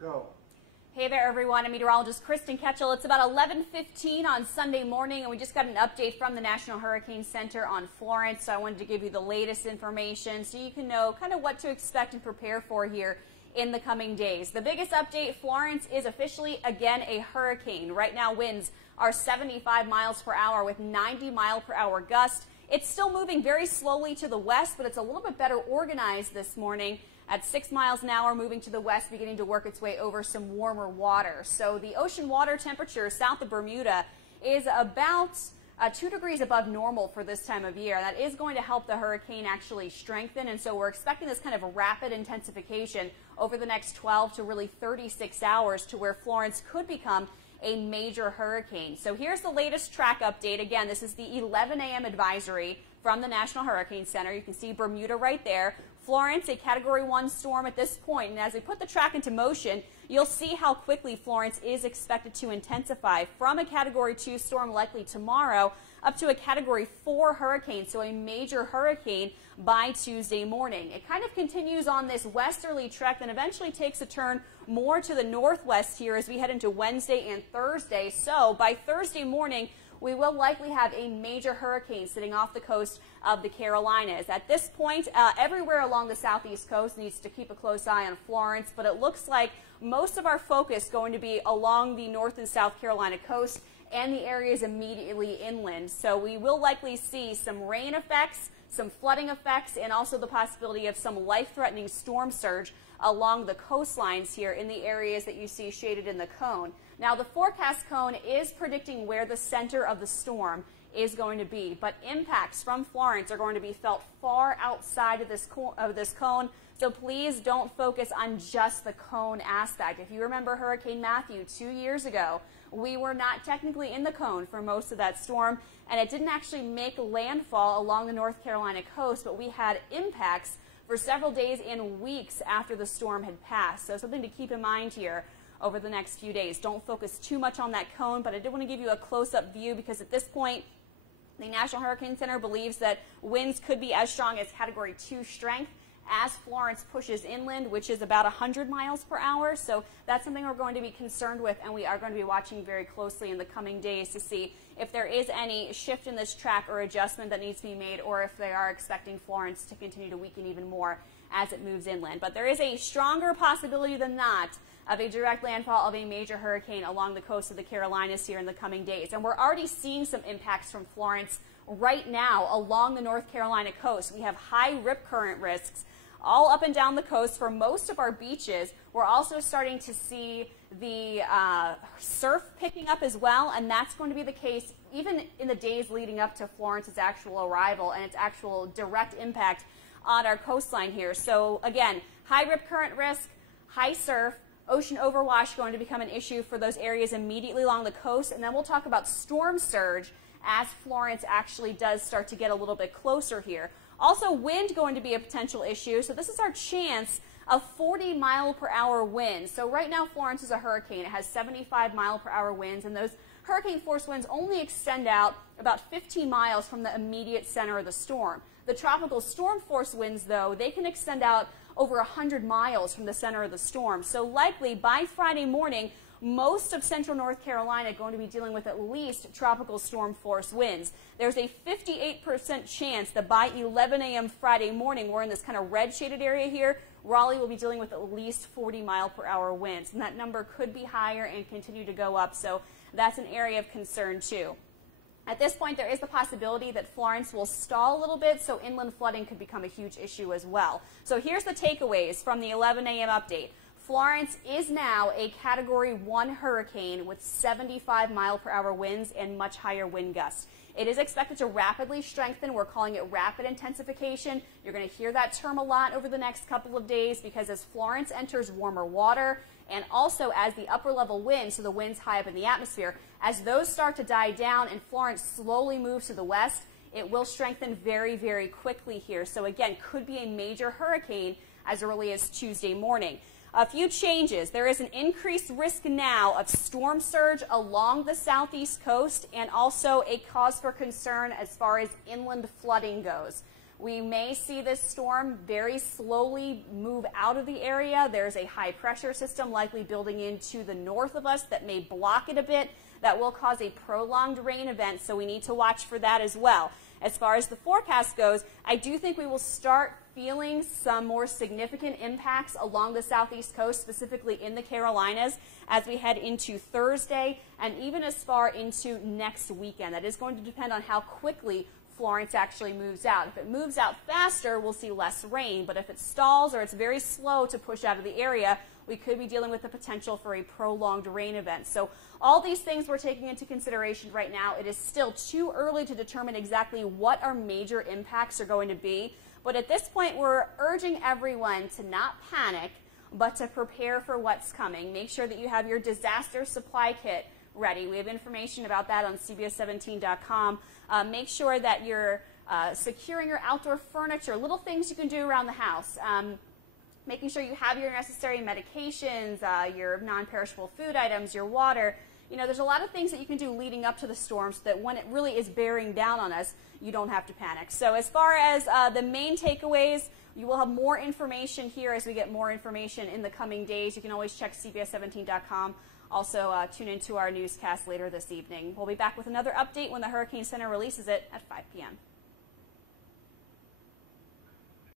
Go. Hey there, everyone. I'm meteorologist Kristen Ketchel. It's about 11:15 on Sunday morning, and we just got an update from the National Hurricane Center on Florence. So I wanted to give you the latest information so you can know kind of what to expect and prepare for here in the coming days. The biggest update, Florence is officially again a hurricane. Right now, winds are 75 miles per hour with 90-mile-per-hour gusts. It's still moving very slowly to the west, but it's a little bit better organized this morning at 6 miles an hour, moving to the west, beginning to work its way over some warmer water. So the ocean water temperature south of Bermuda is about 2 degrees above normal for this time of year. That is going to help the hurricane actually strengthen, and so we're expecting this kind of rapid intensification over the next 12 to really 36 hours to where Florence could become a major hurricane. So here's the latest track update. Again, this is the 11 a.m. advisory from the National Hurricane Center. You can see Bermuda right there. Florence, a Category 1 storm at this point, and as we put the track into motion, you'll see how quickly Florence is expected to intensify from a Category 2 storm likely tomorrow up to a Category 4 hurricane, so a major hurricane by Tuesday morning. It kind of continues on this westerly trek, then eventually takes a turn more to the northwest here as we head into Wednesday and Thursday. So by Thursday morning, we will likely have a major hurricane sitting off the coast of the Carolinas. At this point, everywhere along the southeast coast needs to keep a close eye on Florence, but it looks like most of our focus is going to be along the North and South Carolina coast and the areas immediately inland. So we will likely see some rain effects, some flooding effects, and also the possibility of some life-threatening storm surge along the coastlines here in the areas that you see shaded in the cone. Now, the forecast cone is predicting where the center of the storm is going to be, but impacts from Florence are going to be felt far outside of this cone, so please don't focus on just the cone aspect. If you remember Hurricane Matthew 2 years ago, we were not technically in the cone for most of that storm, and it didn't actually make landfall along the North Carolina coast, but we had impacts for several days and weeks after the storm had passed. So something to keep in mind here over the next few days. Don't focus too much on that cone, but I did want to give you a close-up view because at this point, the National Hurricane Center believes that winds could be as strong as Category 2 strength as Florence pushes inland, which is about 100 miles per hour. So that's something we're going to be concerned with, and we are going to be watching very closely in the coming days to see if there is any shift in this track or adjustment that needs to be made, or if they are expecting Florence to continue to weaken even more as it moves inland. But there is a stronger possibility than not of a direct landfall of a major hurricane along the coast of the Carolinas here in the coming days. And we're already seeing some impacts from Florence right now along the North Carolina coast. We have high rip current risks all up and down the coast for most of our beaches. We're also starting to see the surf picking up as well, and that's going to be the case even in the days leading up to Florence's actual arrival and its actual direct impact on our coastline here. So again, high rip current risk, high surf, ocean overwash going to become an issue for those areas immediately along the coast, and then we'll talk about storm surge as Florence actually does start to get a little bit closer here. Also, wind going to be a potential issue, so this is our chance of 40-mile-per-hour winds. So right now, Florence is a hurricane. It has 75-mile-per-hour winds, and those hurricane force winds only extend out about 15 miles from the immediate center of the storm. The tropical storm force winds, though, they can extend out over 100 miles from the center of the storm. So likely by Friday morning, most of central North Carolina are going to be dealing with at least tropical storm force winds. There's a 58% chance that by 11 a.m. Friday morning, we're in this kind of red shaded area here, Raleigh will be dealing with at least 40-mile-per-hour winds. And that number could be higher and continue to go up. So that's an area of concern too. At this point, there is the possibility that Florence will stall a little bit, so inland flooding could become a huge issue as well. So here's the takeaways from the 11 a.m. update. Florence is now a Category 1 hurricane with 75-mile-per-hour winds and much higher wind gusts. It is expected to rapidly strengthen. We're calling it rapid intensification. You're going to hear that term a lot over the next couple of days because as Florence enters warmer water, and also as the upper level winds, so the winds high up in the atmosphere, as those start to die down and Florence slowly moves to the west, it will strengthen very, very quickly here. So again, could be a major hurricane as early as Tuesday morning. A few changes. There is an increased risk now of storm surge along the southeast coast and also a cause for concern as far as inland flooding goes. We may see this storm very slowly move out of the area. There's a high pressure system likely building into the north of us that may block it a bit. That will cause a prolonged rain event, so we need to watch for that as well. As far as the forecast goes, I do think we will start feeling some more significant impacts along the southeast coast, specifically in the Carolinas, as we head into Thursday and even as far into next weekend. That is going to depend on how quickly Florence actually moves out. If it moves out faster, we'll see less rain, but if it stalls or it's very slow to push out of the area, we could be dealing with the potential for a prolonged rain event. So all these things we're taking into consideration right now. It is still too early to determine exactly what our major impacts are going to be, but at this point we're urging everyone to not panic, but to prepare for what's coming. Make sure that you have your disaster supply kit ready. We have information about that on CBS17.com. Make sure that you're securing your outdoor furniture, little things you can do around the house. Making sure you have your necessary medications, your non-perishable food items, your water. You know, there's a lot of things that you can do leading up to the storm so that when it really is bearing down on us, you don't have to panic. So as far as the main takeaways, you will have more information here as we get more information in the coming days. You can always check CBS17.com. Also, tune into our newscast later this evening. We'll be back with another update when the Hurricane Center releases it at 5 p.m.